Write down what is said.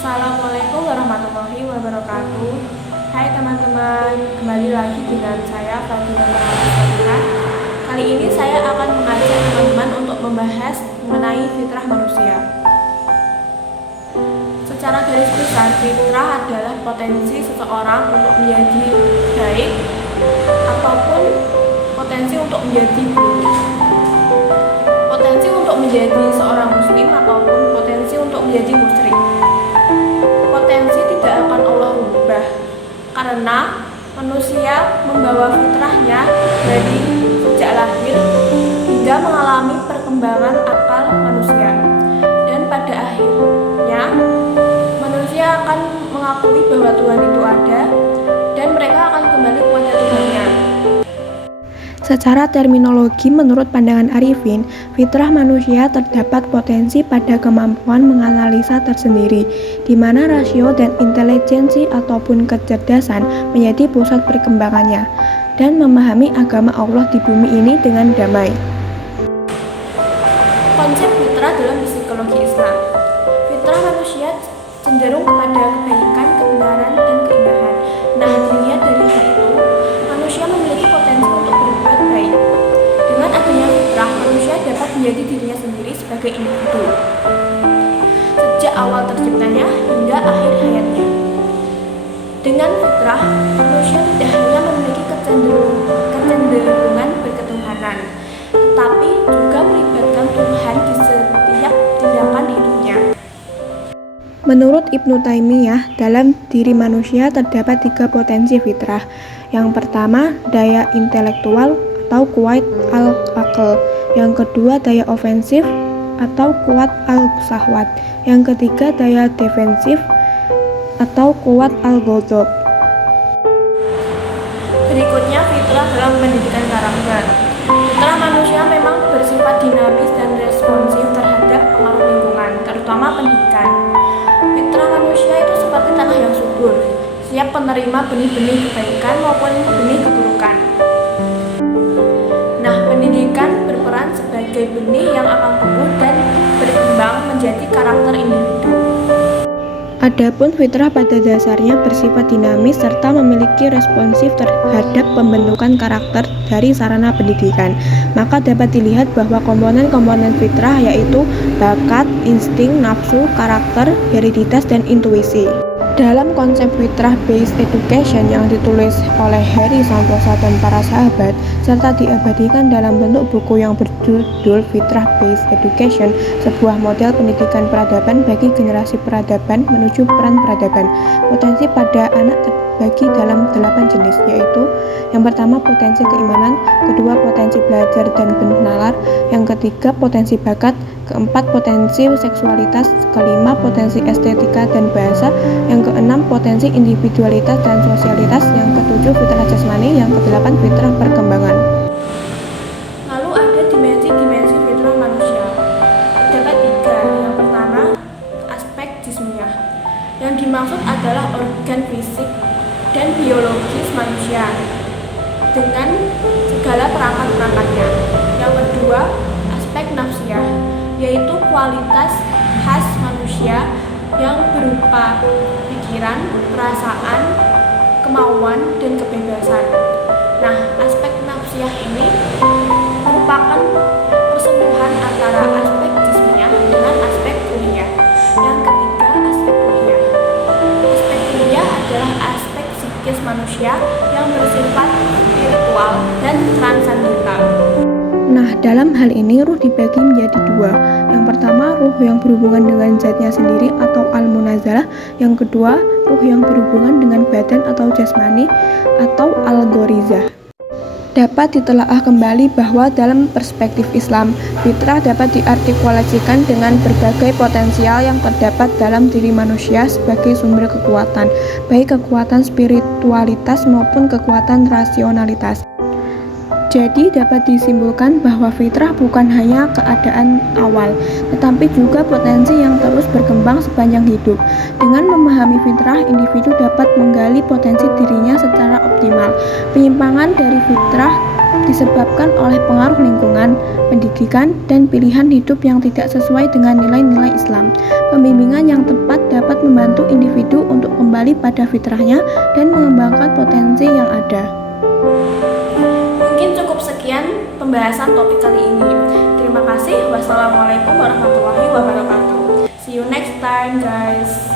Assalamualaikum warahmatullahi wabarakatuh. Hai teman-teman, kembali lagi dengan saya Fadila Rahman. Kali ini saya akan mengajak teman-teman untuk membahas mengenai fitrah manusia. Secara garis besar, fitrah adalah potensi seseorang untuk menjadi baik ataupun potensi untuk menjadi buruk. Potensi untuk menjadi seorang muslim ataupun potensi untuk menjadi musyrik. Potensi tidak akan Allah rubah karena manusia membawa fitrahnya dari sejak lahir hingga mengalami perkembangan akal manusia, dan pada akhirnya manusia akan mengakui bahwa Tuhan itu ada dan mereka akan kembali kepada Tuhannya. Secara terminologi, menurut pandangan Arifin, fitrah manusia terdapat potensi pada kemampuan menganalisa tersendiri, di mana rasio dan intelijensi ataupun kecerdasan menjadi pusat perkembangannya, dan memahami agama Allah di bumi ini dengan damai. Konsep fitrah dalam psikologi Islam. Fitrah manusia cenderung kepada kebaikan, kebenaran, dan keindahan. Nah, dilihat dari hal itu, manusia memiliki potensi untuk berbuat baik. Dengan adanya fitrah, manusia dapat menjadi dirinya sendiri sebagai individu, sejak awal terciptanya hingga akhir hayatnya. Dengan fitrah, manusia tidak hanya memiliki kecenderungan berketuhanan, tetapi juga melibatkan Tuhan di setiap tindakan hidupnya. Menurut Ibnu Taimiyah, dalam diri manusia terdapat 3 potensi fitrah. Yang pertama, daya intelektual atau kuwat al-aql. Yang kedua, daya ofensif atau kuwat al-syahwat. Yang ketiga, daya defensif atau kuwat al-ghadab. Berikutnya, fitrah dalam pendidikan karakter. Fitrah manusia memang bersifat dinamis dan responsif terhadap pengaruh lingkungan, terutama pendidikan. Fitrah manusia itu seperti tanah yang subur, siap menerima benih-benih kebaikan maupun benih keburukan. Nah, pendidikan berperan sebagai benih yang akan tumbuh dan berkembang menjadi karakter individu. Adapun fitrah pada dasarnya bersifat dinamis serta memiliki responsif terhadap pembentukan karakter dari sarana pendidikan. Maka dapat dilihat bahwa komponen-komponen fitrah yaitu bakat, insting, nafsu, karakter, hereditas, dan intuisi. Dalam konsep fitrah-based education yang ditulis oleh Harry Santosa dan para sahabat, serta diabadikan dalam bentuk buku yang berjudul Fitrah-based Education, sebuah model pendidikan peradaban bagi generasi peradaban menuju peran peradaban. Potensi pada anak terbagi dalam 8 jenis, yaitu yang pertama potensi keimanan, kedua potensi belajar dan bernalar, yang ketiga potensi bakat, keempat potensi seksualitas, kelima potensi estetika dan bahasa, yang keenam potensi individualitas dan sosialitas, yang ketujuh fitrah jasmani, yang kedelapan fitrah perkembangan. Lalu ada dimensi-dimensi fitrah manusia. Terdapat 3. Yang pertama, aspek jismiyah. Yang dimaksud adalah organ fisik dan biologis manusia dengan segala perangkat-perangkatnya. Yang kedua, aspek nafsiyah, yaitu kualitas khas manusia yang berupa pikiran, perasaan, kemauan, dan kebebasan. Nah, aspek nafsiyah ini merupakan persentuhan antara aspek jismiyah dengan aspek ruhiyah. Yang ketiga, aspek ruhiyah. Aspek ruhiyah adalah aspek psikis manusia yang bersifat spiritual dan transandental. Nah, dalam hal ini ruh dibagi menjadi 2. Yang pertama, ruh yang berhubungan dengan zatnya sendiri atau al-munazalah. Yang kedua, ruh yang berhubungan dengan badan atau jasmani atau al-ghorizah. Dapat ditelaah kembali bahwa dalam perspektif Islam, fitrah dapat diartikulasikan dengan berbagai potensial yang terdapat dalam diri manusia sebagai sumber kekuatan, baik kekuatan spiritualitas maupun kekuatan rasionalitas. Jadi dapat disimpulkan bahwa fitrah bukan hanya keadaan awal, tetapi juga potensi yang terus berkembang sepanjang hidup. Dengan memahami fitrah, individu dapat menggali potensi dirinya secara optimal. Penyimpangan dari fitrah disebabkan oleh pengaruh lingkungan, pendidikan, dan pilihan hidup yang tidak sesuai dengan nilai-nilai Islam. Pembimbingan yang tepat dapat membantu individu untuk kembali pada fitrahnya dan mengembangkan potensi yang ada. Mungkin cukup sekian pembahasan topik kali ini. Terima kasih. Wassalamualaikum warahmatullahi wabarakatuh. See you next time, guys.